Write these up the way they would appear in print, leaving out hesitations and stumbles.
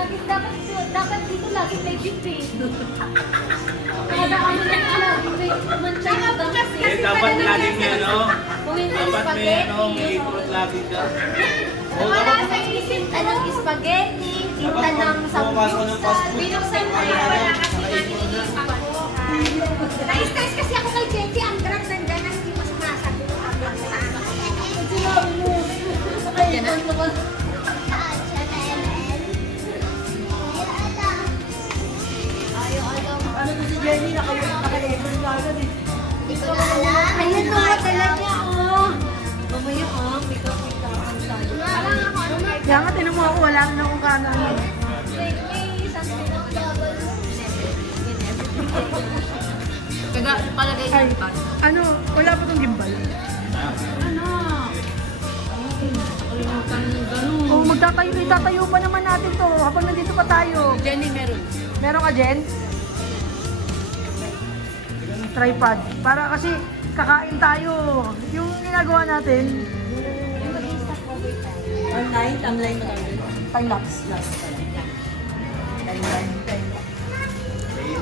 Lagi dapat dito lagi may gift eh. Kada ano na lagi may mancha na kasi. Dapat laging may ano. Kung hindi Dapat may spaghetti. ano, may ikot lagi ka. Wala sa isip ng spaghetti, tinta ng samgyupsal. Binuksan ko yun. Wala kasi namin na-stress kasi ako kay Jenny. Ang drag nandyan na hindi mo sumasagot. Sinabi mo. Nakaipan ko. Ano to si Jenny? Naka-label na agad eh. Ayun o, dala niya o. Mamaya o, pika-pika. Ang sayo. Kaya nga tinan mo ako, wala na akong kanan. May isang pinag-double. Kaga, palagay Ay, ng bag. ano, wala pa tong gimbal. Ano? Ganun. Oh, itatayo pa naman natin to habang nandito pa tayo. Jenny, meron. Meron ka, Jen? Tripod. Para kasi kakain tayo. Yung ginagawa natin, Online, timeline mo lang. time-lapse.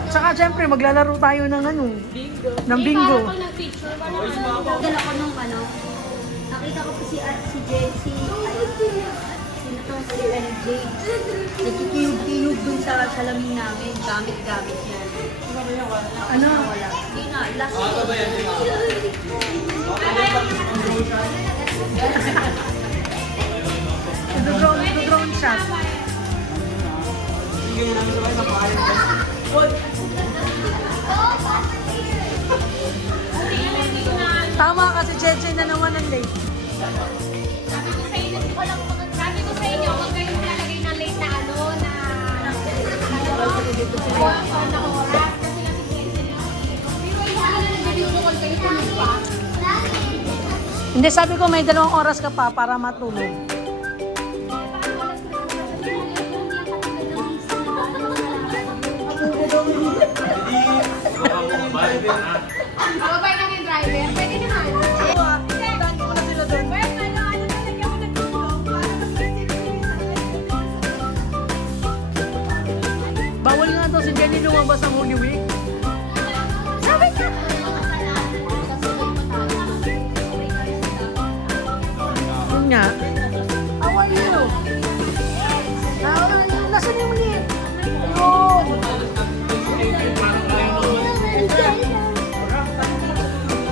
Tsaka syempre, maglalaro tayo ng ano, Bingo. ng bingo. Parang pag nag-picture, dala ko nung ano, nakita ko po si Jessie, sino to, si Jade. Nagkikiyog-kiyog dun sa salamin namin, gamit-gamit yan. Ano? Wala. Hindi na, last Drone shot. Tama kasi Cheche na naman ang late. Sabi ko sa inyo, huwag kayong lalagay ng late na ano, na na oras. Kasi kasi pero ihala na nag-video kayo tulog pa. Hindi, sabi ko may 2 oras ka pa para matulog. Babay lang yung driver, pwede naman. Bawal nga daw si Jenny lumabas sa Holy Week. Sabi ka! Yun nga. How are you? Nasaan yung maliit?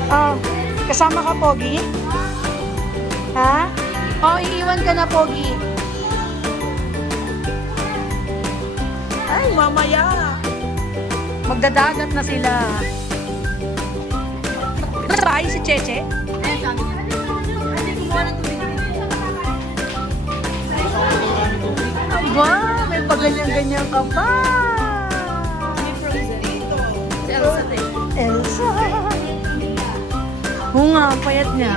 Ayun. Kasama ka, Pogi? Ha? O, iiwan ka na, Pogi. Ay, mamaya. Magdadagat na sila. Sa bahay si Cheche? Aba, may paganyan-ganyan ka pa. Elsa din. Elsa. Oo nga, ang payat niya.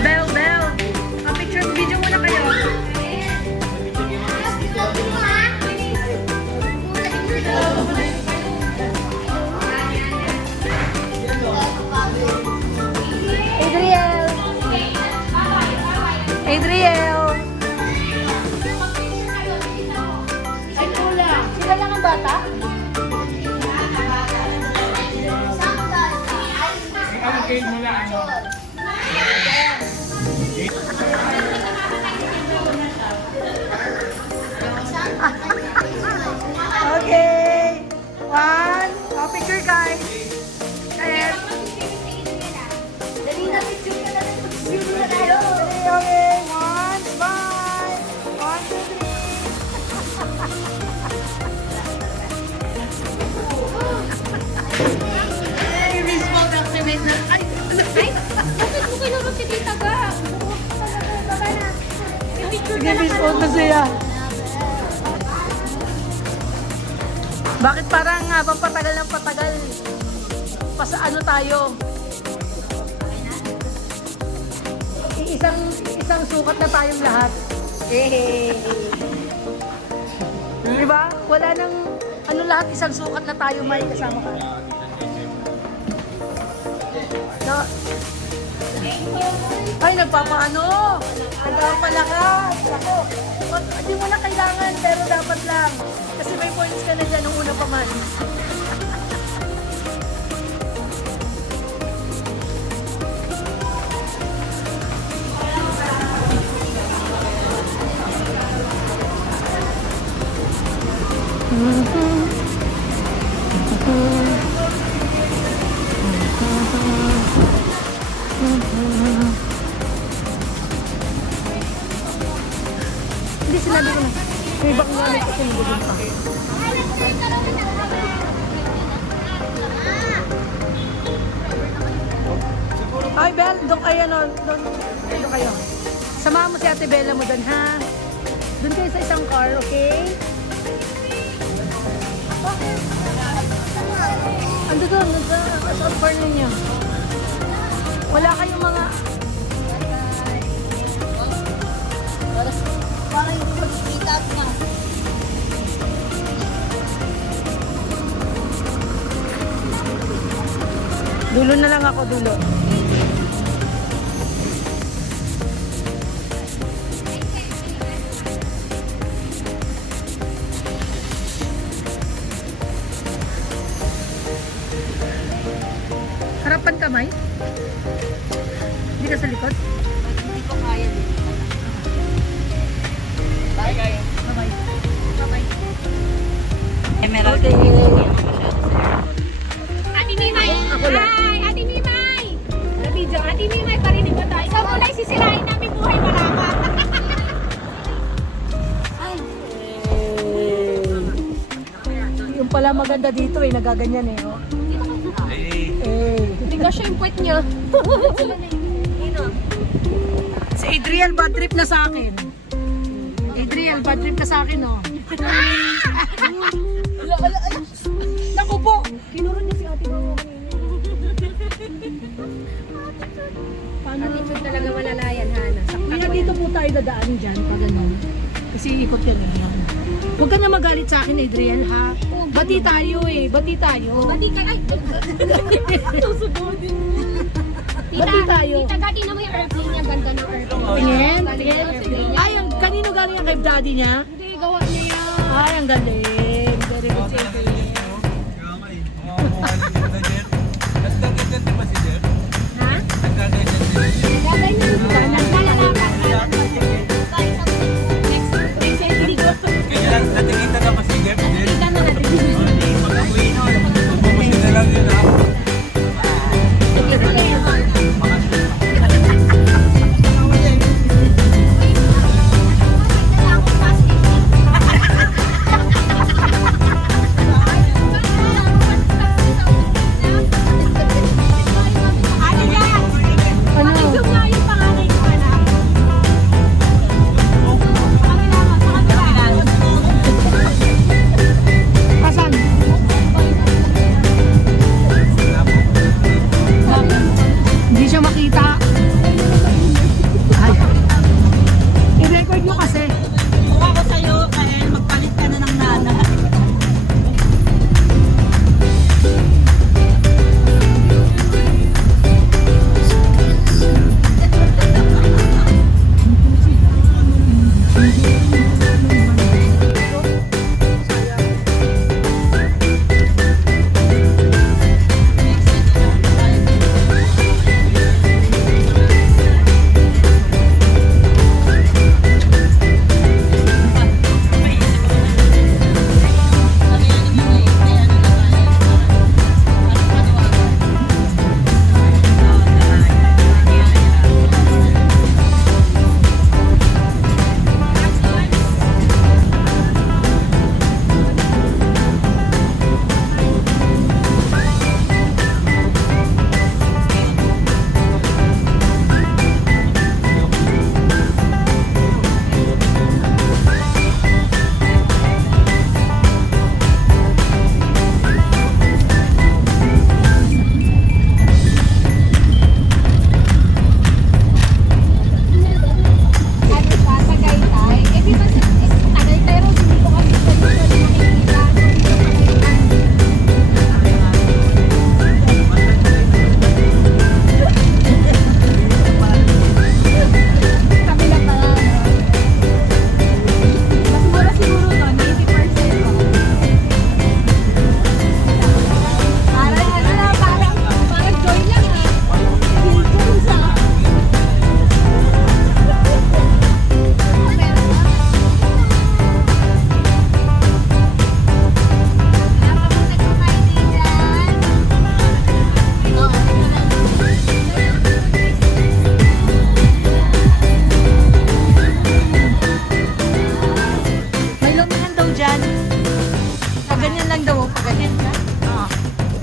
Bel, Bel. Picture, video muna kayo. Adriel. Adriel. Ay, pula. Sila lang ang bata? Okay. One. Picture, guys. Ayan. Dali na, picture ka na. Picture na tayo. Okay. One. Bye. 1, 2, 3. Miss mo, approximate na. Ay, Ay, bakit mo kinurot si Tita Ga? Baka na. May picture Sige, ka na miss out na siya. Bakit parang patagal ng patagal? tayo. Isang sukat na tayong lahat. Di ba? Wala nang ano lahat, isang sukat na tayo may kasama ka. No. Ay, nagpapaano? Nagpapalakas. Ako. Hindi mo na kailangan, pero dapat lang. Kasi may points ka na dyan nung una pa man. Hindi sinabi ko na. May ibang gamit kasi hindi din pa. Ay, Bel, doon kayo, no? Doon kayo. Samahan mo si Ate Bella mo doon, ha? Doon kayo sa isang car, okay? Ando doon, sa car ninyo. Wala kayong mga... Parang yung pagkikita na. Dulo na lang ako, dulo. Harapan kamay? Hindi ka sa likod? Hindi ko kaya din. Bye guys. Bye-bye. Bye-bye. Emerald. Okay. Ate Mimay! Ako lang. Hi! Ate Mimay! Video, Ate Mimay, parinig ba tayo? Ikaw muna sisirain namin buhay malaman. Yung pala maganda dito eh, nagaganyan eh. Oh. Hindi ka siya yung puwet niya. Si Adriel, bad trip na sa akin. Adriel, bad trip na sa akin, oh. Naku po! Kinuro niya si ate mo. Paano? Attitude talaga malalayan, Hana. Kaya dito po tayo dadaan dyan, pag ano. Kasi ikot yan eh. Yan. Huwag ka na magalit sa akin, Adriel, ha? Bati tayo eh, bati tayo. Bati ka, ay! Susugudin mo. Bati tayo. Tita, gati na mo yung airplane niya. Ganda ng airplane. Tingin, Galing tingin. yung airplane niya. Ay, kanino galing ang kay daddy niya? Hindi, gawa niya yan. Ay, ang galing. Very good, si Adriel. Ha? Gaganyan. Naglalalaban. Next hindi ko. Natingin na naman si Jeff. Nakita na natin. Mag-uwi nun. Bumusin na lang yun ha.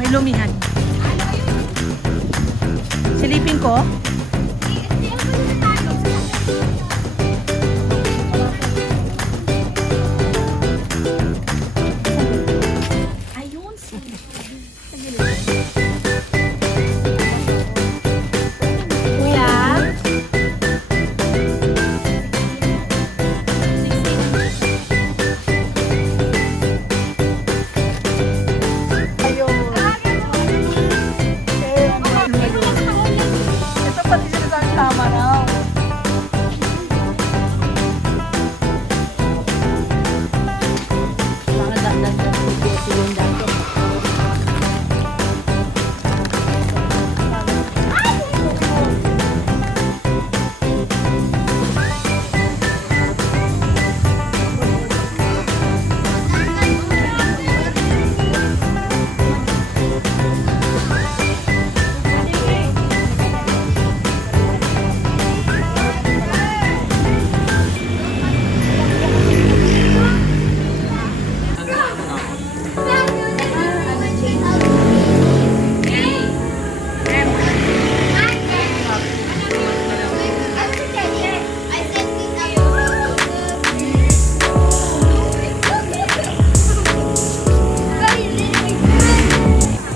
Nilumihan. Silipin ko. Kuya. Ayun. Ito pati sinasabi tama raw. Mga dagdag na po yung dati.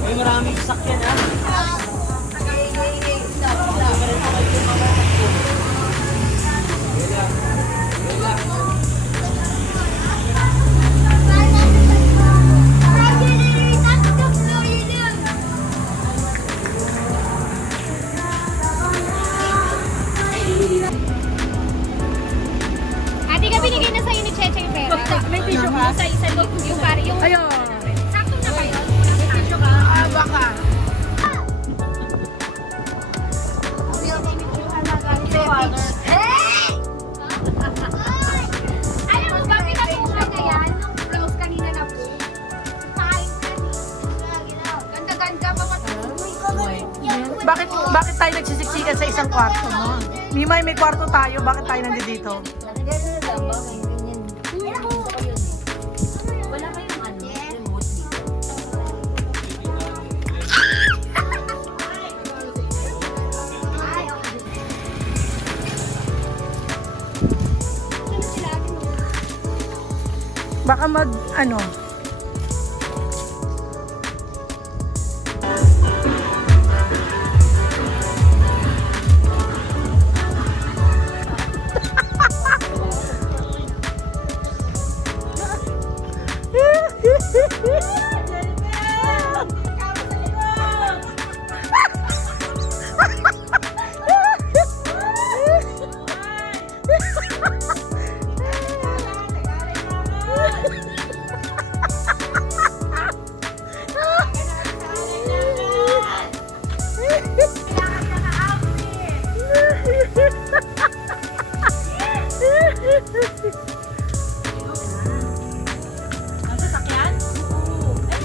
Uy, maraming sasakyan ha. Ate ka, binigay na sa'yo ni Cheche yung pera. May tissue ka? Yung pare, yung... Ayun. Sakto na kayo. Ah, baka. Alam mo ba, pinatuhan na yan nung blouse kanina na po. Kain ka. Ganda-ganda pa Bakit tayo nagsisiksikan sa isang kwarto mo? Mimay, may kwarto tayo. Bakit tayo nandito? Gano'n na lang ba? May ganyan. Gusto ko yun. Wala kayong ano, remote dito. Baka ano?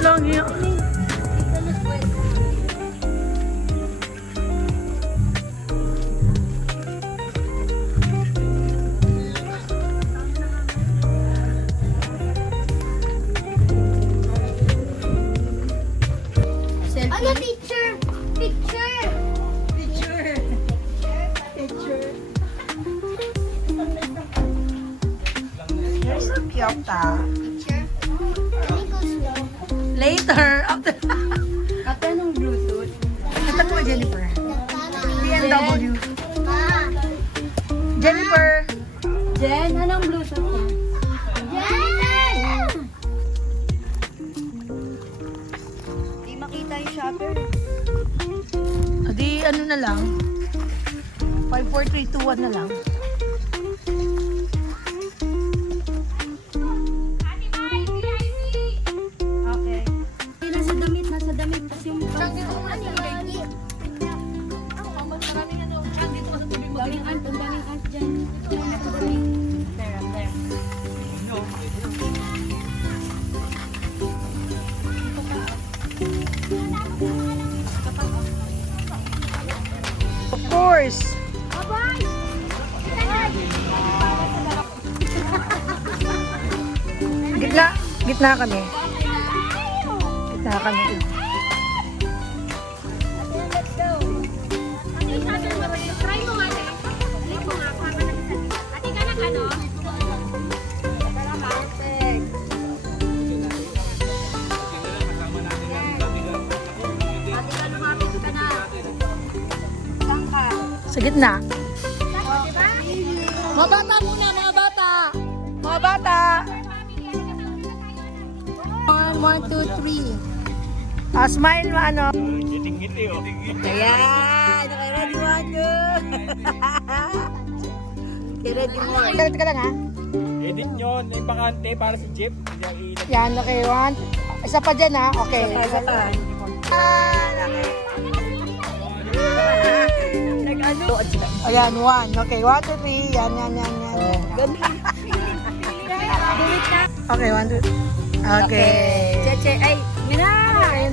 Long yun. Ano, teacher? Teacher! You're so cute, ah. Teacher? Later, after... Ate, anong Bluetooth? Ito po, Jennifer. BMW. Jennifer. Jen, anong Bluetooth niya? Di makita yung shutter. Di ano na lang. 5, 4, 3, 2, 1 na lang. Ate Mai, VIP! Okay. Nasa damit. Tapos yung... Daming ant dyan. There. Of course. Gitna kami. Gitna kami. Sa gitna. Mga bata muna, mga bata. Mga bata. 1, 2, 3. Smile mo, ano? Ngiti-ngiti oh. Ayan. Okay, ready, 1, 2. Okay, ready mo. Ready ka lang, ha? Edit nyo, na yung bakante para sa jeep. Yan, okay, 1. Isa pa dyan, ha? Okay. Isa pa. Ayan, 1. Okay, 1, 2, 3. Yan. Okay, 1, 2. Okay. Cheche, ay, Mina! Ay,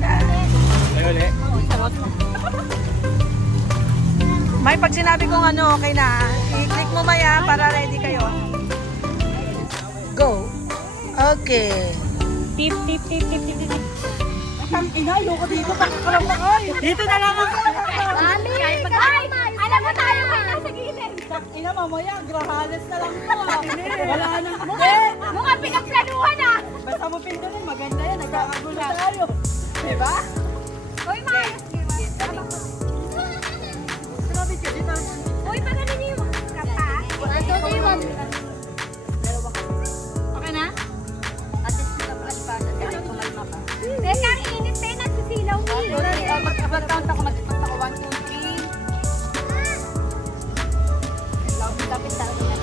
ulit. May pag sinabi kong ano, okay na. I-click mo maya para ready kayo. Go. Okay. Tip. Ayoko dito. Pakakalam na kayo. Dito na lang ako. Mami! Ay! Alam mo tayo kayo nasa gilid. Ina, mamaya. Grahales na lang po. Wala na. Mukhang pinagplanuhan ah! Basta mo pindunin. Maganda yan. Nagkakagulo tayo. Diba? Uy, Mars! Grabe ka dito. Uy, pagaling niyo yung kapas. Ito na yung Okay na? At least nakapalipasan ka rin kumalma ka. Teka, ang init tayo nagsisilaw niyo. Mag-count ako, mag-count ako. 1, 2, 3. Lapit tayo na.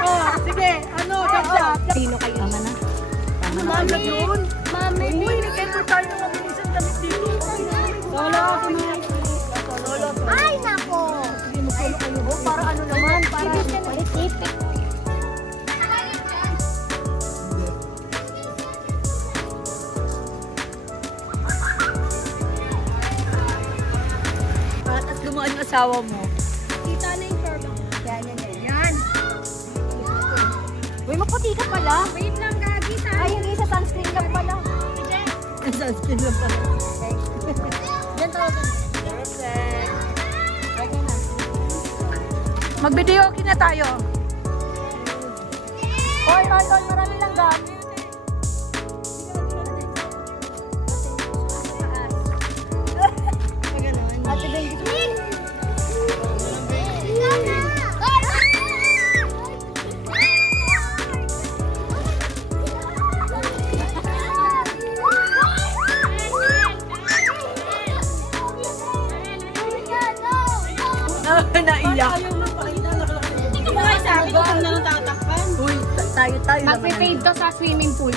Oh, sige. Ano? Jump. Sino kayo? Tama na. Mami yun. Mami! Uy, nag-enter tayo ng mabilisan damit dito. Lolo, Ay, nako! para ano naman? Para Tipik. Tapos gumaan yung asawa mo. Kita na yung curve. Yan. Yan. Uy, maputi ka pala. Wait lang, Gagi. Ay, hindi sa sunscreen ka pala. Sunscreen lang pala. Diyan tawagan. mag-video okay na tayo. Oy, marami lang gamit. Ate Benji. Naiyak. Uy, tayo naman. Magpe-fade to sa swimming pool.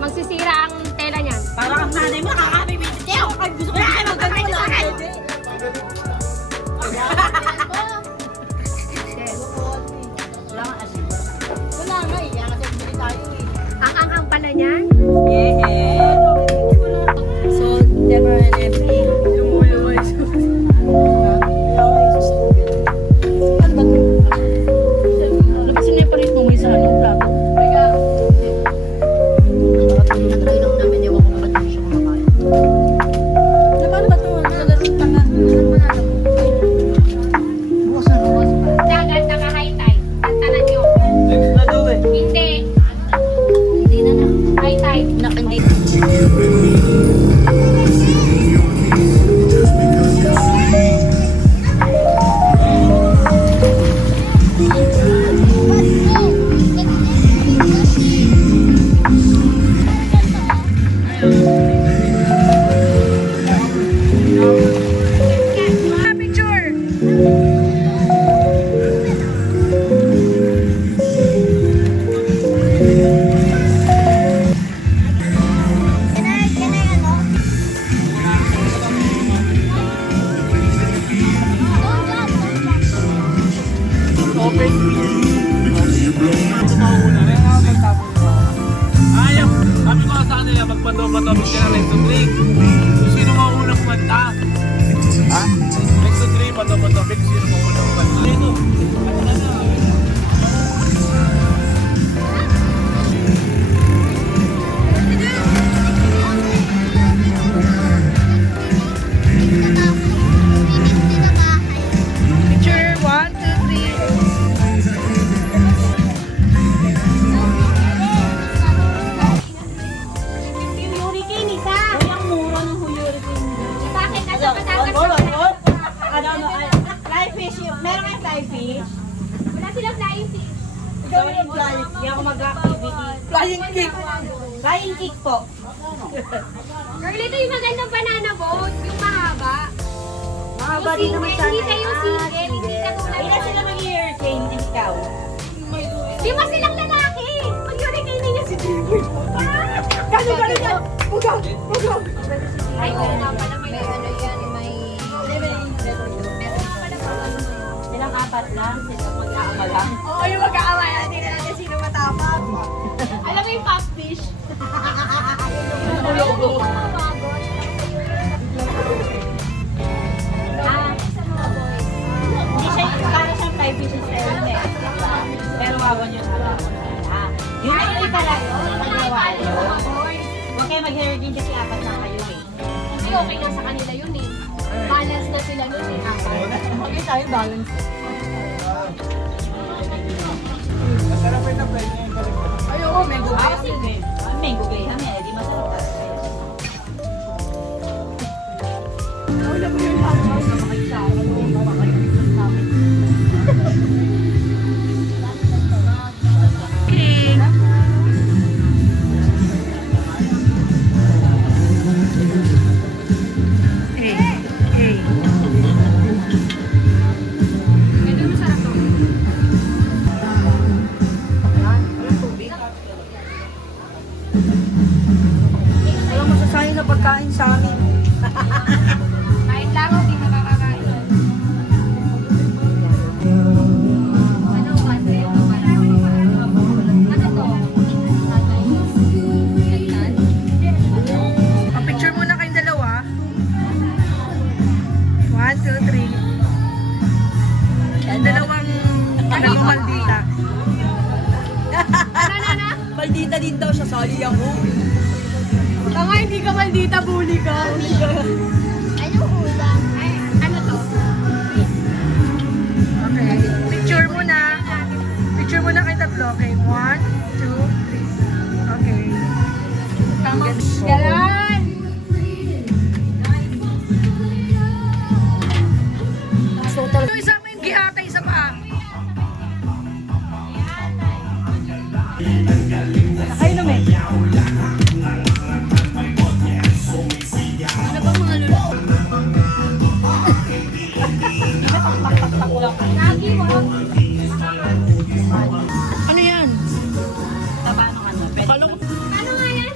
Magsisira ang tela niyan. Parang ang nanay mo nakakabibigit niyo. Ay, gusto ko na magkano wala. Wala nga eh. Yan kasi bili tayo eh. Ang angang pala niyan. Yeah. So, never and everything. Labasin na yung palit mo sa ano, plato. Nakatulog namin, ewan ko ba't hindi siya kumakain. Paano ba ito? Bukas na bukas pa. Dagat, naka-high tide. Tantanan niyo. Next na daw eh. Hindi. Hindi na na. High tide. Hindi. Picture. Ayaw. Sabi ko sa kanila, magpato-patobig ka na next to 3. Kung sino maunang kumanta. Ha? Next to 3, pato-patobig. Sino maunang kumanta. Ito. Picture. 1, 2, 3. Ikaw yung mag-flying. Hindi ako mag-activity. Flying kick. Flying kick po. Girl, ito yung magandang banana boat. Yung mahaba. Mahaba Yung din naman single, sana. hindi kayo single. Hindi ka tulad. Ilan sila mag-hurricane din ikaw? Lima silang lalaki. Mag-hurricane niya si Jimmy. Gano'n yan. Bugaw. Bugaw. Ay, oo nga pala. May ano yan. May... Silang apat lang. Silang mag-aama lang. Oo, yung mag-aaway. Hindi na natin sino matapang. Alam mo yung pupfish? Hindi siya, para siyang 5 pieces seven eh. Pero wawan yun. Yun ang hindi pala. Huwag kayo mag-hurricane kasi apat na kayo eh. Hindi, okay na sa kanila yun eh. Balance na sila nun eh. Okay tayo, balance. Ay, oo, may Ah, gubay. sige. May gugay kami. Di masarap. Wala mo yung hotdog. Medyo masarap to. Walang masasayang na pagkain sa amin. Kahit lang, hindi ka makakain. Ano kasi? Ano to? Pa-picture muna kayong dalawa. 1, 2, 3. Yan, dalawang Maldita. Ano na? Maldita din daw siya, sorry ako. Tanga, hindi ka maldita, bully ka. Ano ulam? Ay, ano to? Okay. Picture muna. Picture muna kayo tatlo. Okay, 1, 2, 3. Okay. Galan! Ito isa mo yung gihata, isa pa. Nakainom eh. Ano ba mga lulo? Lagi mo. Ano yan? Taba ng ano. Pwede. Ano nga yan?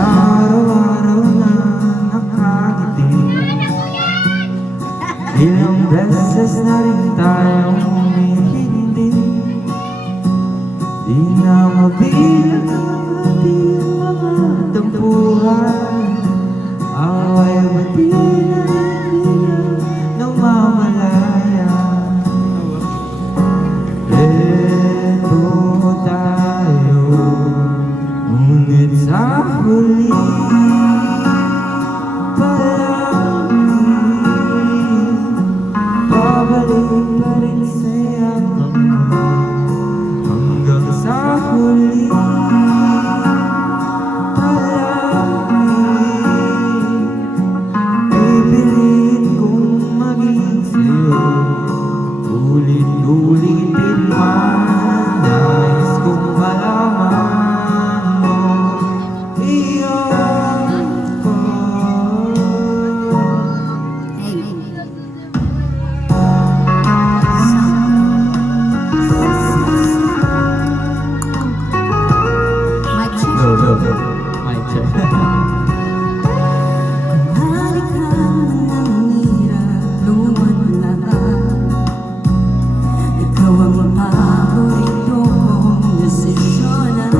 Araw-araw na nakangiti. Ilang beses na rin tayong humihindi. Di na mabilang ang ating mga tampuhan. Away ba di na namamalaya? Eto tayo, ngunit sa huli babalik pa rin sa'yo hanggang sa huli pipiliin kong maging sa'yo ulit-ulitin man nais kong malaman mo iyon ko. No. Mic check. Kumari ka ng hirap, lumanlahat. Ikaw ang paborito kong desisyonan.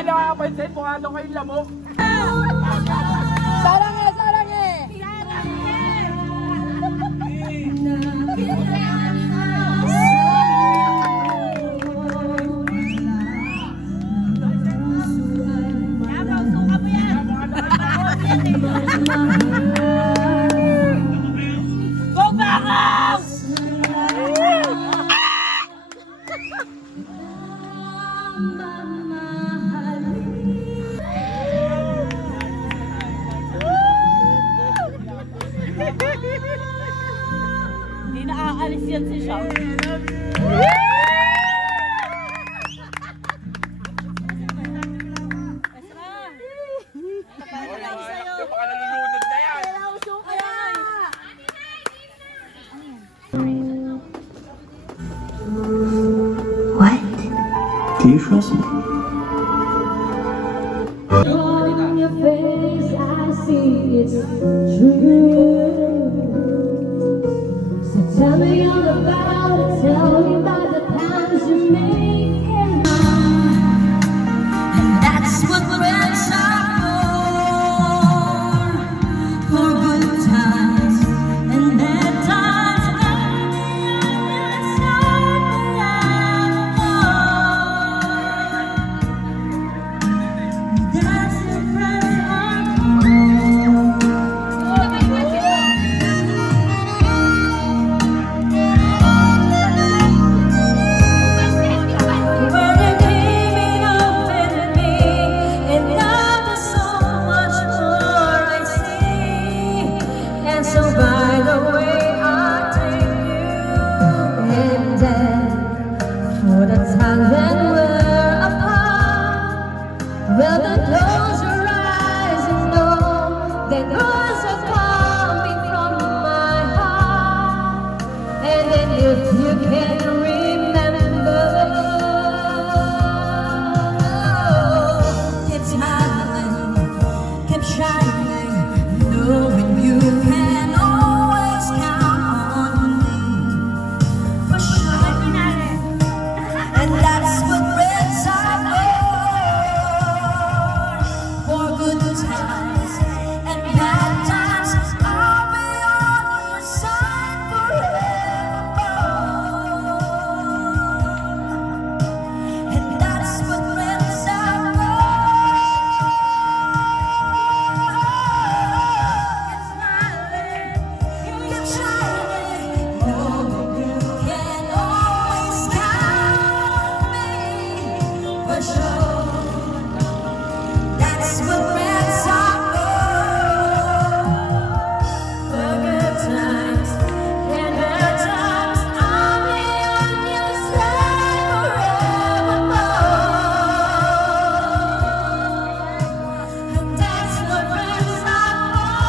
kayo nakapansin, mukha daw kayong lamok. Sarange, sarange! Hindi na aalis yan si Sean. Baka nalulunod na yan. Do you trust me? On your face, I see it's true. So tell me all about it. Tell me about the plans you're making. And that's what friends are for good times and bad times. That's what friends are When you came in with me, and now there's so much more I see. And so by the way I take you, and then for the time that we're apart, well then close your eyes and know that words are coming from my heart. And then if you can remember, keep smiling, keep shining, knowing you can always count on me for sure. And that's what friends are for good times and bad times. I'll be on your side forevermore. And that's what friends are Keep smiling, keep shining, knowing you can always count me for sure. That's what friends are for good times and bad times. I'll be on your side forevermore. And that's what friends are for.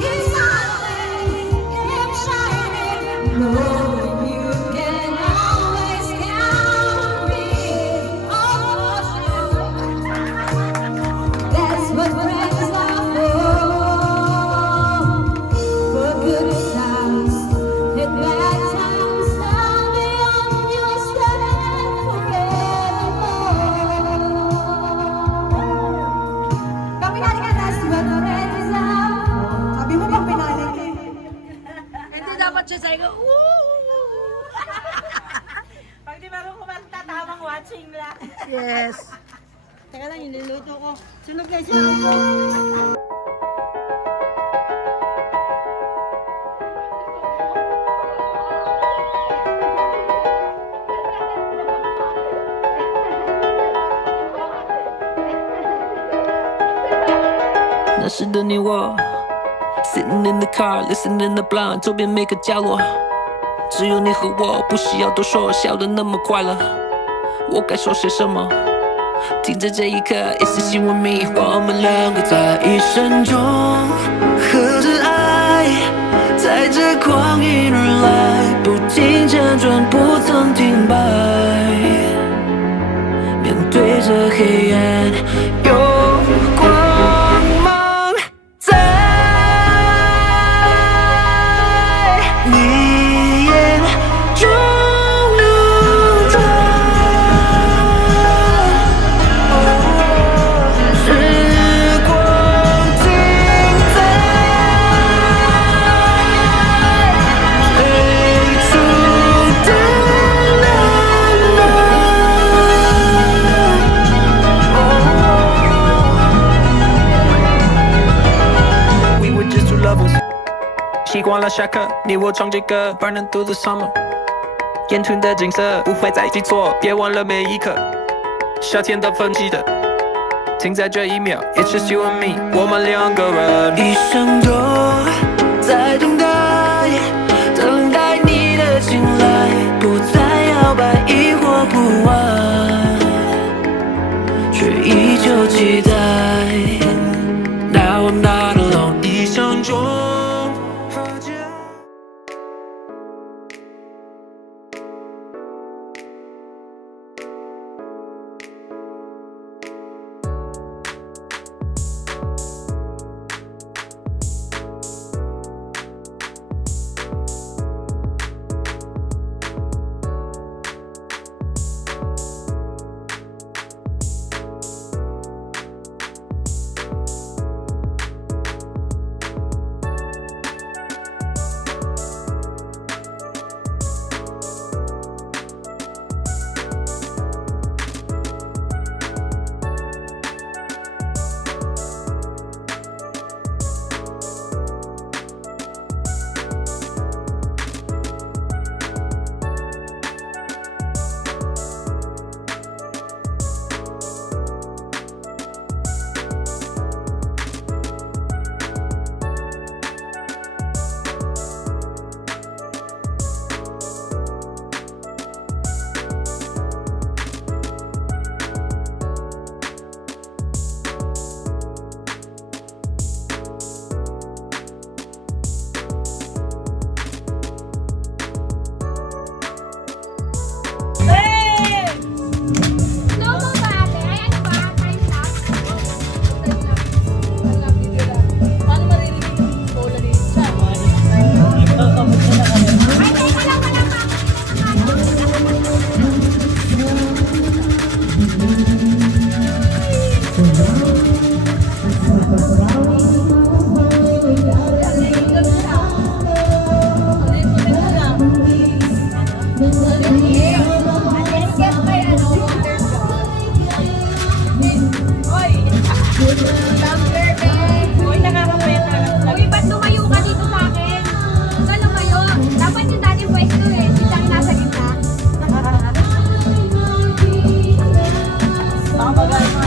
Keep smiling, keep shining, knowing you can always count me on you. That's what friends are for good times and bad times. I'll be on your side forevermore. Kami nga, that's what friends are. Sabi mo bang pinalik eh? Hindi dapat siya sa'yo. Pag di marunong kumanta, tamang watching lang. Yes. Teka lang, yung niluto ko. Sunog na siya.那时的你我 Sitting in the car, listening to Blunt， 周边每个角落，只有你和我，不需要多说，笑得那么快乐。我该说些什么？停在这一刻，It's just you and me， 我们两个在一生中合着爱，在这旷野而来，不停辗转，不曾停摆。面对着黑暗，有光芒在你眼中流淌。习惯了下课，你我唱着歌 ，Burning through the summer。眼前的景色不会再记错，别忘了每一刻。夏天的风记得停在这一秒 ，It's just you and me， 我们两个人。一生都在等待，等待你的青睐，不再摇摆，疑惑不安，却依旧期待。Now I'm not alone， 一生中。Slow mo ba ate? Ayan ba? Time lapse? Paano maririnig yung bola dito? Ay, teka lang, wala pa. Let's get my Tumbler, babe. Uy, nakakapayat na. Uy, ba't lumayo ka dito sa akin? Huwag ka lumayo. Dapat yung dating pwesto eh. Si Chang nasa gitna. Baka magaling mo.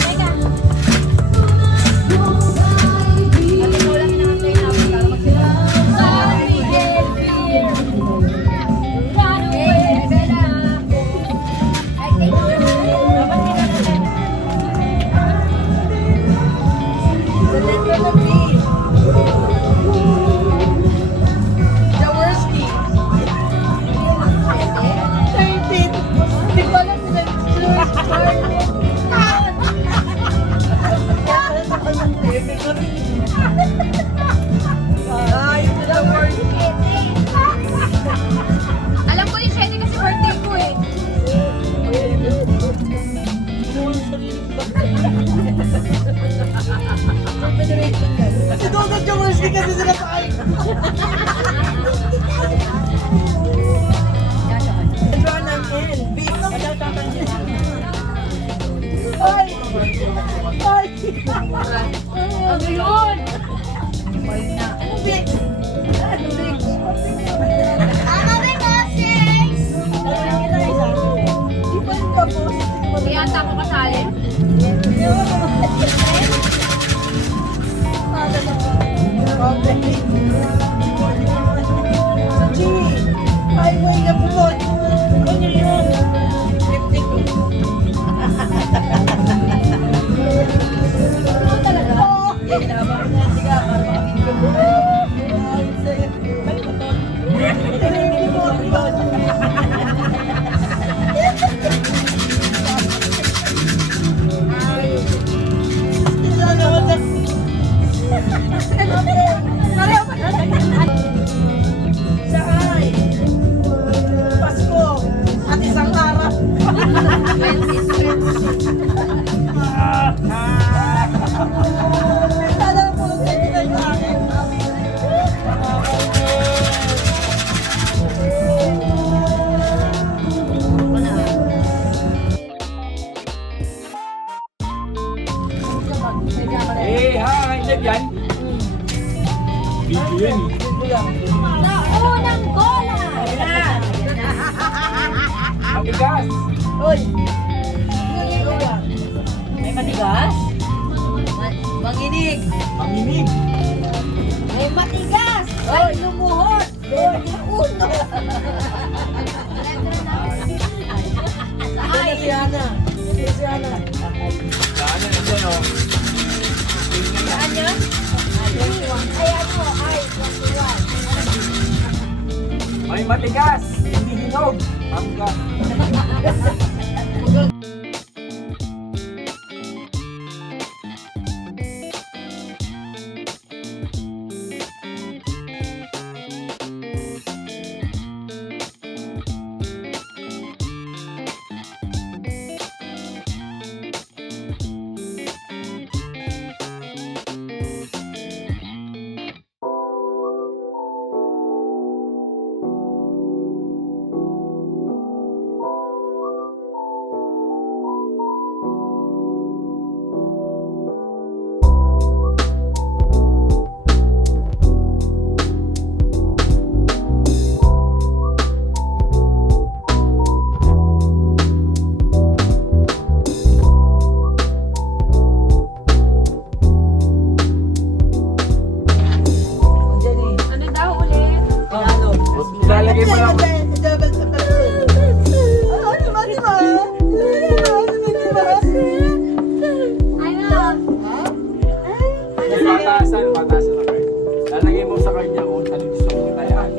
Teka. Atin mo lang inaantay namin para magsimula. Sorry, dear. Run away, Bella. I think Dapat kinakain. The letter of B. The worst key. 13. Di ko alam na the worst key. Alam ko yung 7 kasi birthday ko eh. Si Donald Jaworski kasi sila tayo. John and N. Big. Ay! Ay! Ano yun? Big. Big. Kami boses! Di pa rin ba po? Di ata ako kasali. Highway na po. Ano yun? Talaga? Kinabahan niya siya para makapit ko. Pareho pa Saan? Pasko at isang araw. Sana po nagsisigay sa akin. Eh, ha, hindi yan. Yun. Unang bola! Matigas. Hoy! May matigas? Manginig! Manginig. May matigas! Ay, lumuhot! Uno! Ay! Si Ana! Si Ana! Saan yan? Ito, no? Saan yan? Ay, ano? Ay, 21. May matigas. Hindi hinog. Hanggang. Ano daw ulit? Ilalagay mo lang. Ano? Batasan na card. Lalagay mo sa card niya kung ano gusto mong tayaan.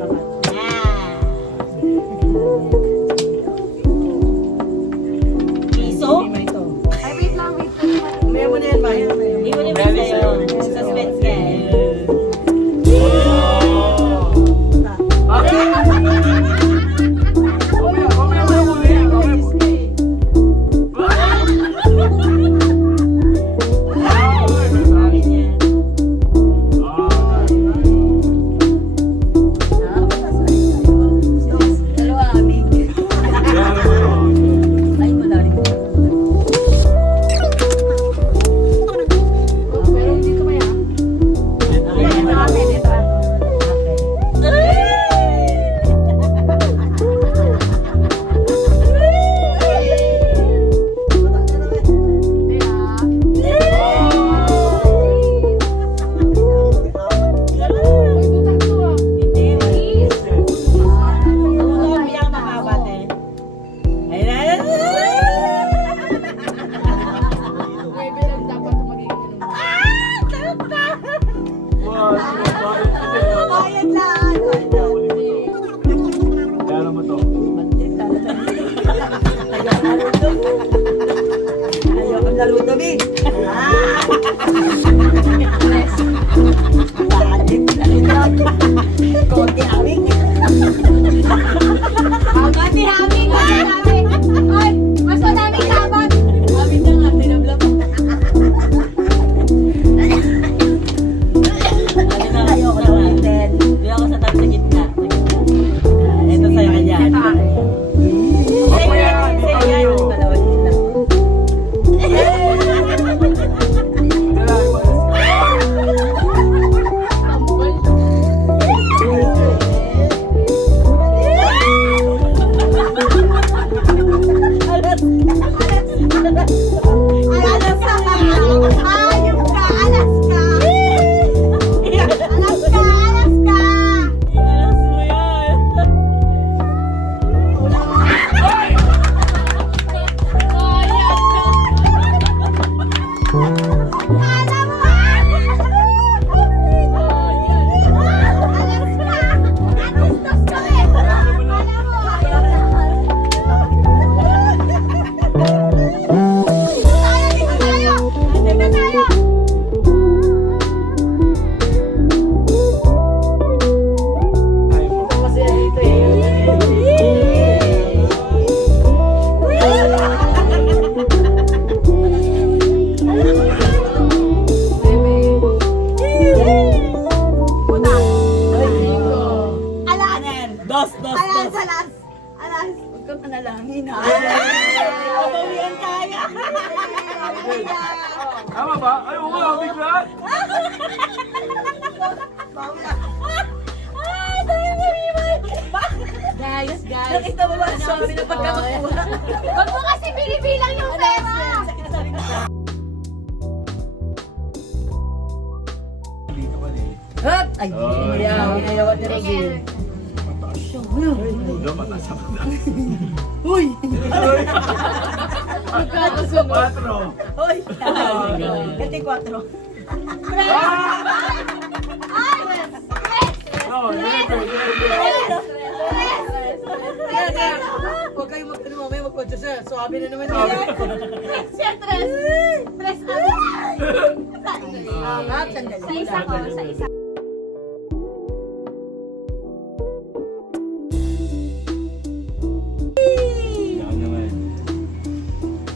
Piso? Ay, wait lang, wait lang. Umaya mo na yan, Maya. Hindi mo naman Ready sa'yo. sa'yo. Suspense ka eh. Mamaya mo na muna yan. Mamaya mo. Ay, may sali. Ganyan. Dalawa aming. Ay, malalim. Pero hindi ko maya. Ito akin, ito akin. Hindi. Ulo, biyak na kabat eh. Ayun na. Bayad lang! Kaya mo to. Ayoko naluto, Big. Konti aming. Konti haming! Konti haming! Ay, mas madaming laban! Aming na nga, tinabla pa. Ayoko na ulitin. Hindi ako sa tabi sa gitna. Ito sa'yo kanya. Mamaya, dito yun. Dalawa din lang. Alas ka! Ayun ka! Alas ka! Alas ka! Alas ka! Alas mo yan. Alam mo! Alas ka! Alas ka eh! Alam mo! Dito tayo! Dito tayo! Masaya dito eh. Alas! Dos. Alas! Alas! Alas! Huwag kang manalangin ha. Pabawian kaya! Tama ba? Ay, oo nga, bigla. Bawi na. Guys. Nakita mo ba ang sabi na pagkakakuha? Huwag mo kasi binibilang yung pera. Hop! Ay, ginawa ni Rosel. Uy! Uy! Kati 4. Huwag kayong mamaya mag-contra sir. Suwabe na naman yun. Tres. Sandali. Sa isa ko, sa isa.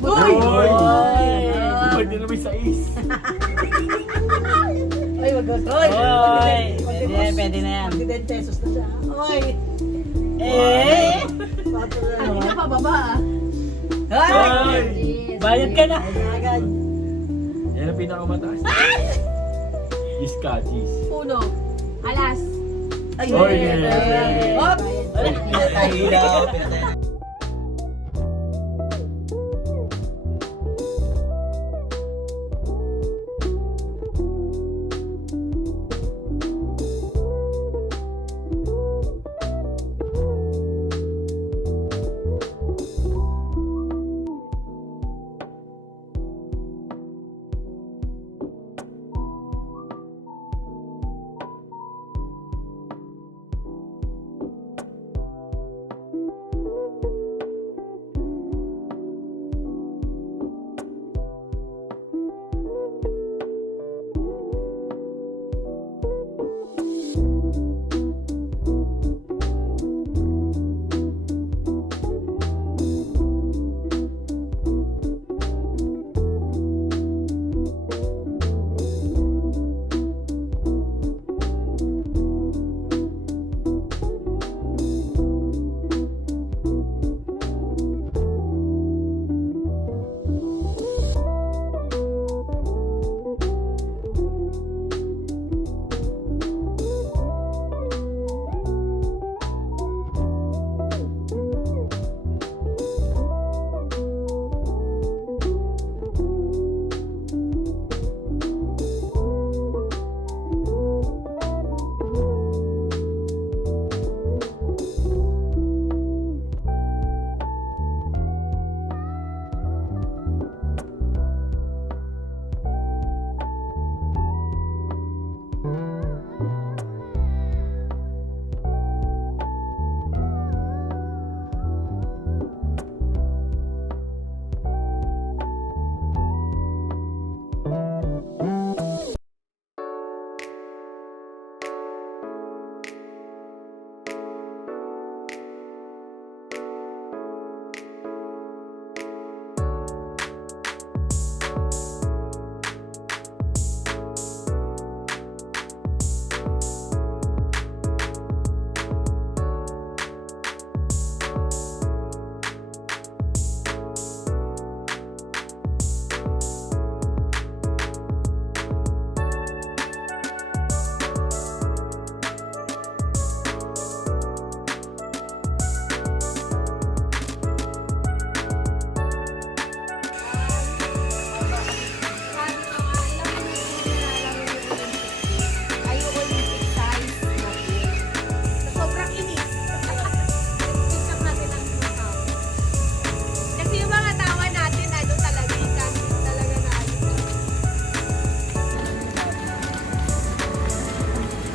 Uy! Pwede na may sais. Ay, wag ka. Uy! Pwede na yan. 10 pesos na siya. Uy! Hindi na pababa ah. Ay! Bayad ka na. Agad. Yan ang pinakamataas. Iska, cheese. Uno. Alas. Ay! Oy, yeah. Hop!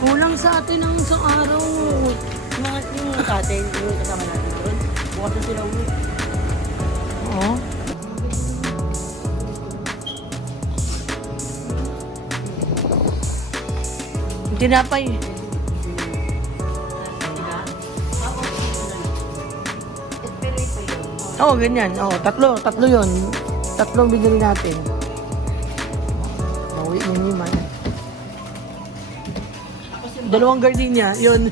Kulang sa atin ang isang araw. Yung sa atin, yung kasama natin doon. Bukas na sila ulit. Oo. Tinapay. Oo, ganyan. Oo, tatlo yun. Tatlong binili natin. Mauwi mo ni Man. Dalawang gardenia, yun.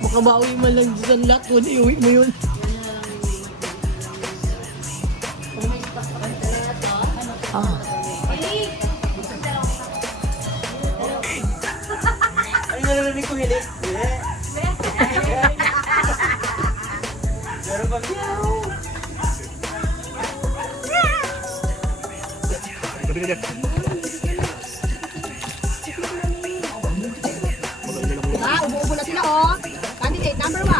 Makabawi man lang sa lot, kung iuwi mo yun. Ah. Ay, narinig ko hili. Ubo-ubo na sila, oh. Candidate number 1.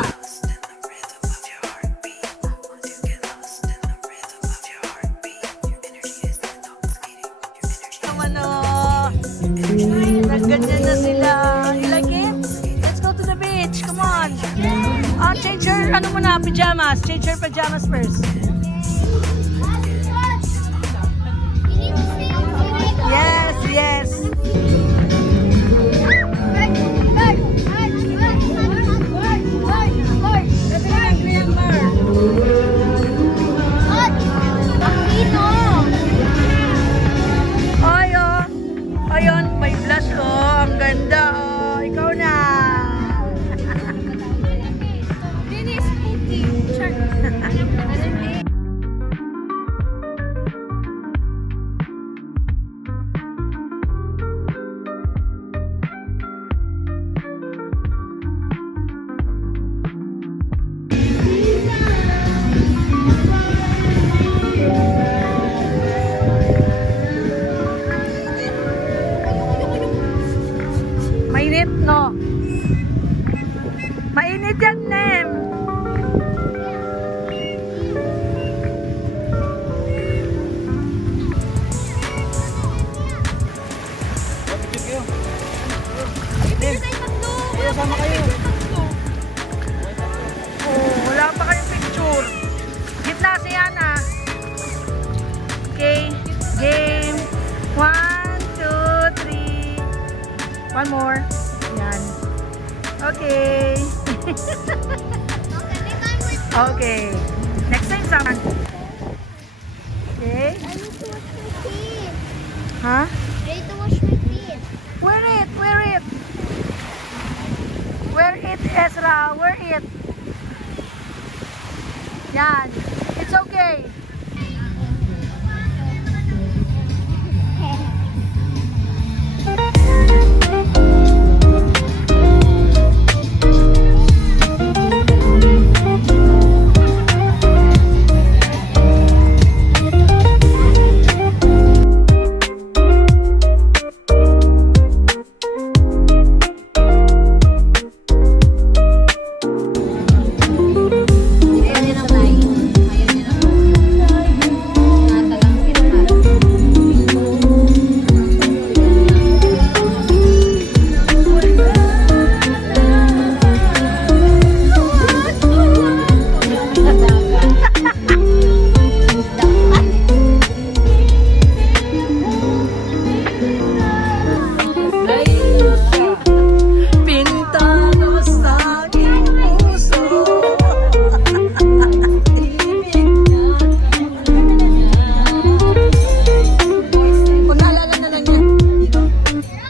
Ganyan na sila. You like it? Let's go to the beach. Come on. Change your, ano muna, pajamas. Change your pajamas first. Yes, yes. Ay, oh. Ayun, may blush, oh. Ang ganda, oh. Ikaw na. Mainit, no? Mainit yan, Nem. Oh, wala pa kayong picture. Gitna si Yana. Okay, game. 1, 2, 3. One more. Yan. Okay. Okay. Next time sama. Okay. Huh? Ready to wash my feet. Wear it. Wear it. Wear it, Ezra. Wear it. Yan. It's okay.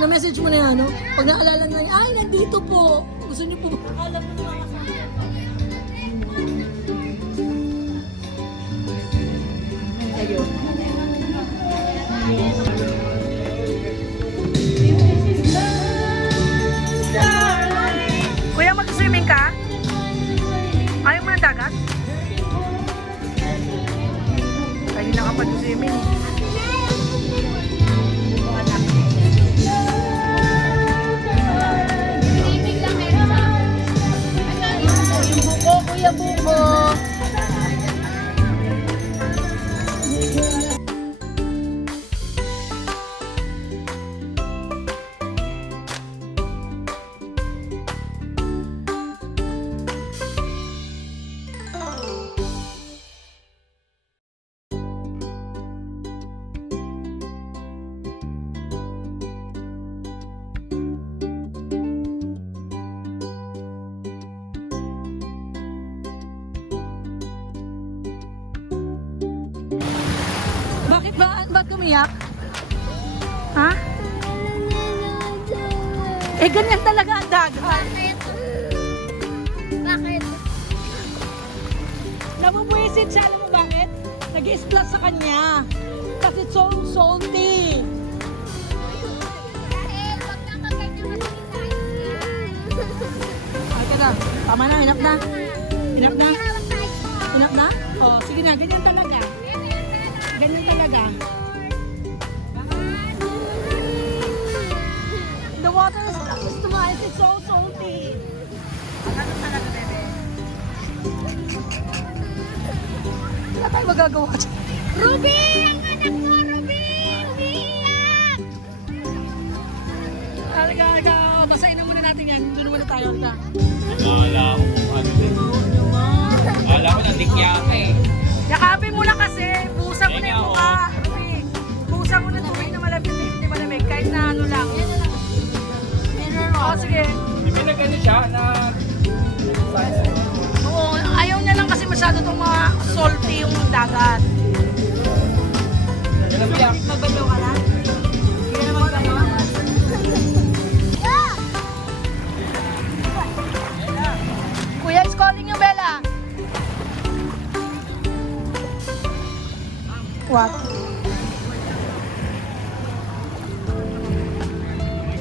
Na-message mo na yan, no? Pag naalala na niya, ay, nandito po. Gusto niyo po ba? Alam mo na. Ayun. Kuya, mag-swimming ka? Ayaw mo ng dagat? Kaya na ka pag-swimming. Kuya Buko. Ba't umiyak? Ha? Eh, ganyan talaga ang dagat. Bakit? Namumwisit siya, alam mo bakit? Nag-i-splash sa kanya. Kasi so salty. Dahil wag na magganyan Ay ka na. Tama na, enough na. Enough na. Anak na? Oh, sige na, ganyan talaga. Ganyan talaga. The water is too much. It's so salty. Ano talaga, bebe? Wala tayo magagawa dyan. Ruby! Ang anak mo, Ruby! Umiiyak! Talaga, basahin na muna natin yan. Doon muna tayo. Halika. Akala ko kung ano din. Akala ko natikya ka eh. Yakapin mo lang kasi. Buhusan mo na yung mukha. Ruby, buhusan mo na tubig na malamig. Hindi malamig. Kahit na ano lang. Oo, sige. Di ba na gano'n siya na... Oo, ayaw niya lang kasi masyado itong mga salty yung dagat. Magbayaw ka na? Hindi ka na magbayaw. Kuya is calling you, Bella. What?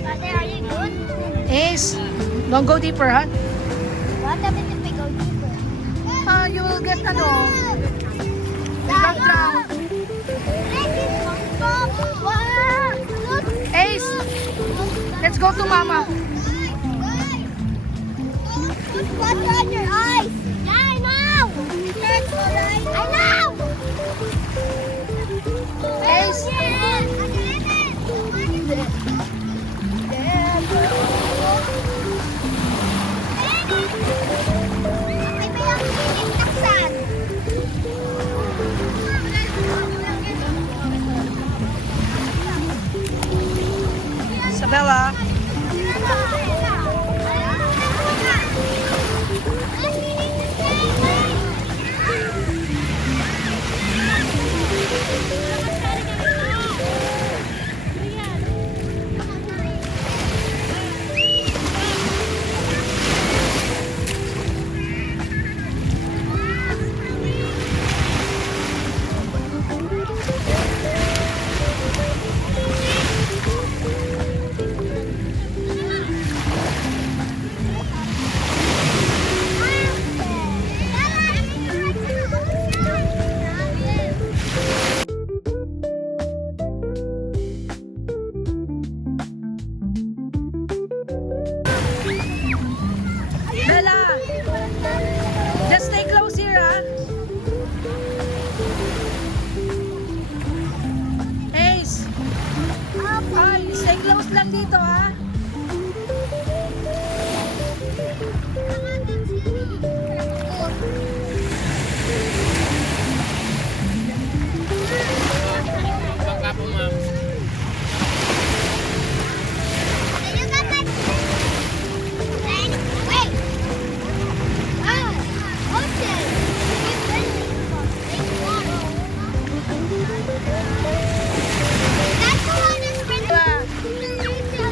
Father, are you good? Ace, don't go deeper, huh? What happens if we go deeper? You will get ano. Drown! Ace, let's go to Mama. Put water on your eyes! Yeah, I know! I know! Ace. Isabella. Bella, just stay close here, ah. Ace, ay, stay close lang dito, ah. Bangka po, ma'am.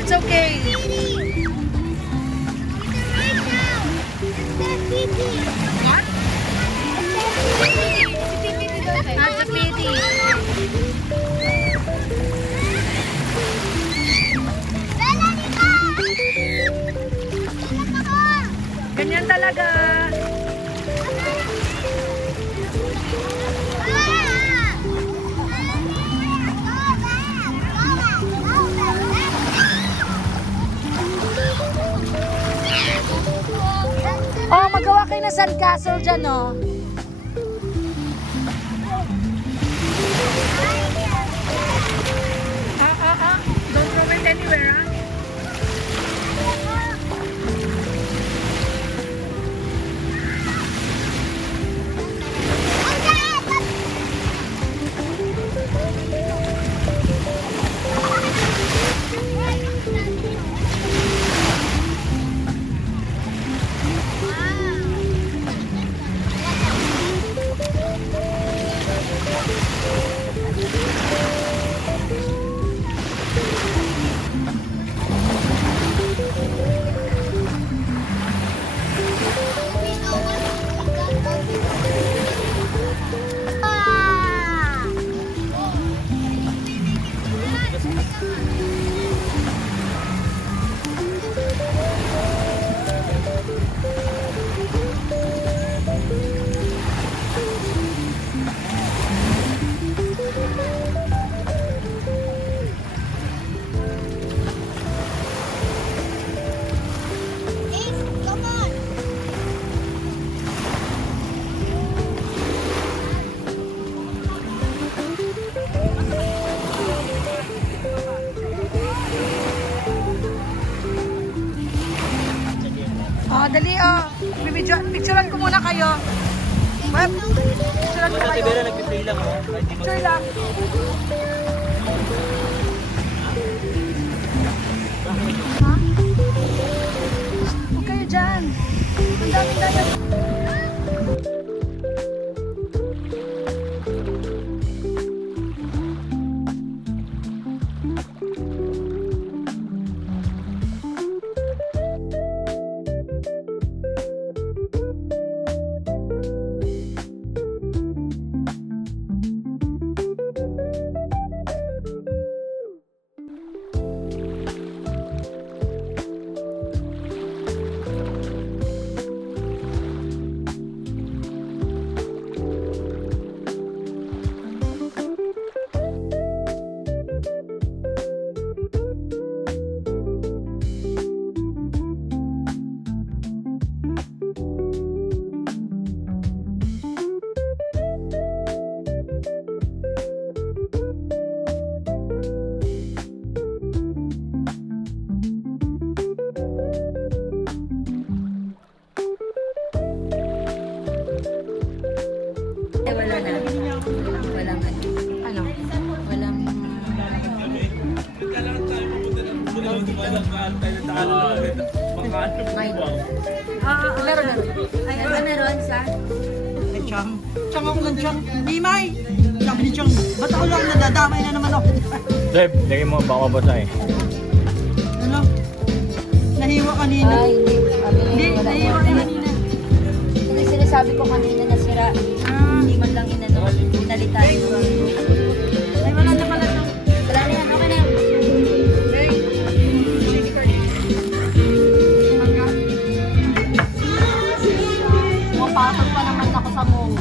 It's okay. That's a pity. Ganyan talaga. Oh, magawa kayo na sandcastle dyan, oh. Don't throw it anywhere, ah. oh. Picturean ko muna kayo. Web, picturean ko kayo. nag-play lang oh. Picture lang. Huwag kayo dyan. Ang dami-dami. Wala na. Walang Ano? walang meron. Ay, ano meron sa? Ay, Chang. Chang ako ng Chang. Mimay! Sabi ni Chang, ba't ako lang nadadamay na naman ako? Deb, lagay mo baka mabasa eh. Ano? Nahiwa kanina. Ay, hindi. Hindi, nahiwa kanina. Hindi sinasabi ko kanina na sira. Hindi man lang pinalitan. Ay, wala na pala ito. Wala na yan, okay na yan. Pumapasok pa naman ako sa mong.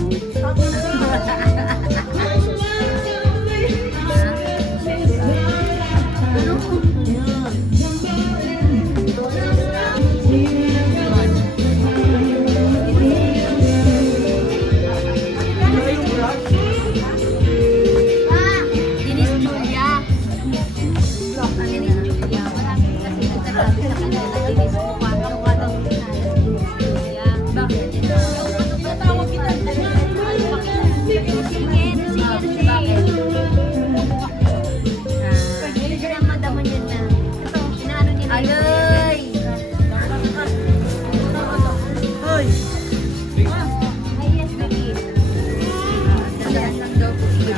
Dinis Julia. Ano ni Julia? Kasi nagsasabi sa kanya na dinis mo pa. Kamukha daw ni Julia. Bakit? Natawag kita. Sige na madama niya na. Inaano niya na. Alay! Hoy! Ay, yes, baby. Naglasan daw po siya.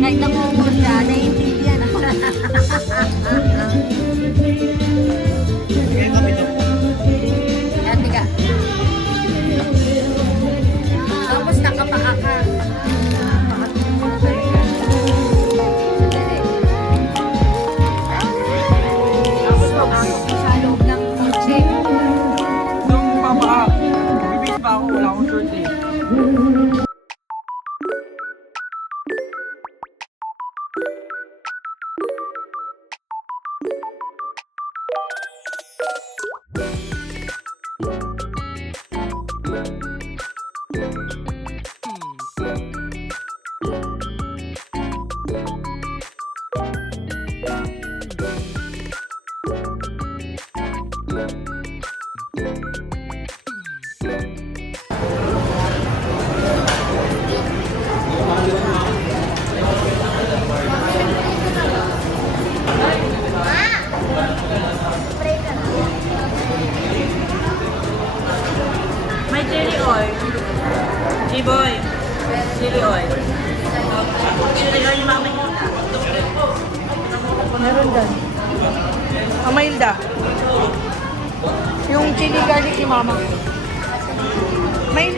Kahit namumul siya, naiintindihan ako. Dati ka. Tapos nakapaa ka. Tapos pumasok ko sa loob ng kotse. Nung papa, bibis pa ako, wala akong shirt eh. May chili oil. G-boy. Chili oil. Meron doon. Amayilda. Yung chili garlic ni mama. May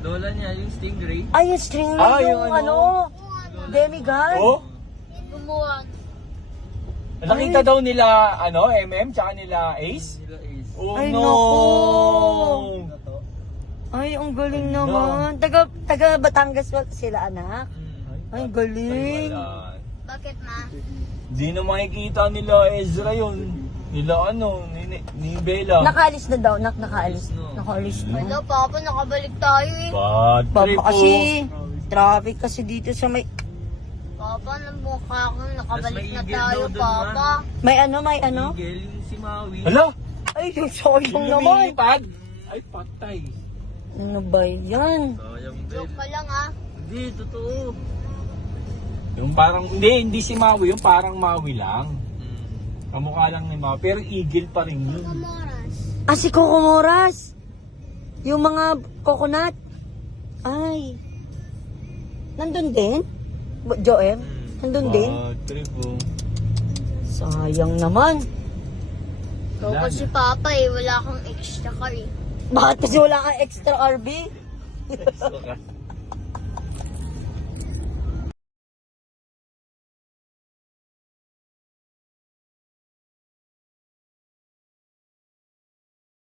Lola niya, yung stingray. ay, yung stringray, yung yung ano, demigod. Oh? Lumuwag. Nakita daw nila, MM, tsaka nila Ace. Oh Ay, no! naku. Ay, ang galing naman. Taga Batangas ba sila, anak? Ay, galing. Wala. Bakit ma? Di na makikita nila Ezra yun. Nila ni Bella. Nakaalis na daw, nakaalis. Nakaalis na. Hello, Papa, nakabalik tayo eh. Bad trip Papa kasi, traffic kasi dito sa may... Papa, namukha ko, nakabalik Mas na maigil tayo, daw dun, Papa. May ano? Miguel, yung si Maui. Hala! Ay, yung sayang naman. Lumilipad? Ay, patay. Ano ba yan? Sayang din. Joke ka lang ah. Hindi, totoo. Yung parang, hindi si Maui, yung parang Maui lang. Kamukha lang ni Maui, pero eagle pa rin yun. Kamoras. Ah, si Kokomoras. Yung mga coconut. Ay. Nandun din? Joem? Nandun din? Bad trip oh. Sayang naman. Ikaw kasi Papa eh, wala kang extra car eh. Bakit kasi wala kang extra RB?